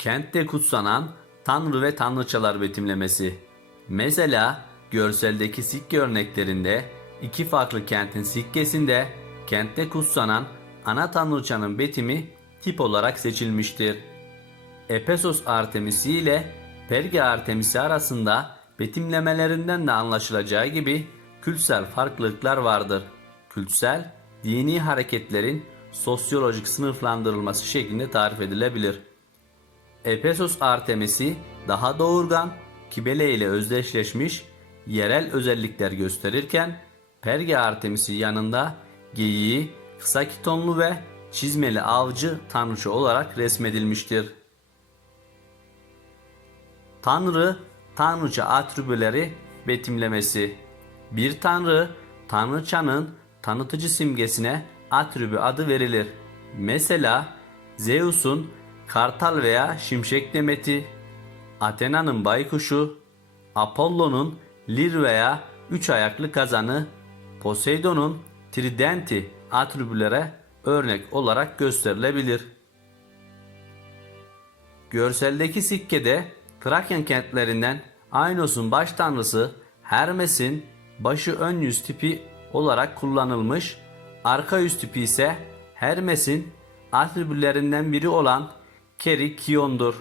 Kentte kutsanan tanrı ve tanrıçalar betimlemesi. Mesela görseldeki sikke örneklerinde iki farklı kentin sikkesinde kentte kutsanan ana tanrıçanın betimi tip olarak seçilmiştir. Efesos Artemisi ile Perge Artemisi arasında betimlemelerinden de anlaşılacağı gibi kültsel farklılıklar vardır. Kültsel, dini hareketlerin sosyolojik sınıflandırılması şeklinde tarif edilebilir. Efesos Artemisi daha doğurgan, Kibele ile özdeşleşmiş, yerel özellikler gösterirken Perge Artemisi yanında geyiği, kısa kitonlu ve çizmeli avcı tanrıçı olarak resmedilmiştir. Tanrı, tanrıça atribüleri betimlemesi. Bir tanrı, tanrıçanın tanıtıcı simgesine atribü adı verilir. Mesela Zeus'un kartal veya şimşek demeti, Athena'nın baykuşu, Apollo'nun lir veya üç ayaklı kazanı, Poseidon'un tridenti atribülere örnek olarak gösterilebilir. Görseldeki sikkede Trakya kentlerinden Ainos'un baş tanrısı Hermes'in başı ön yüz tipi olarak kullanılmış, arka yüz tipi ise Hermes'in atribüllerinden biri olan Keri Kion'dur.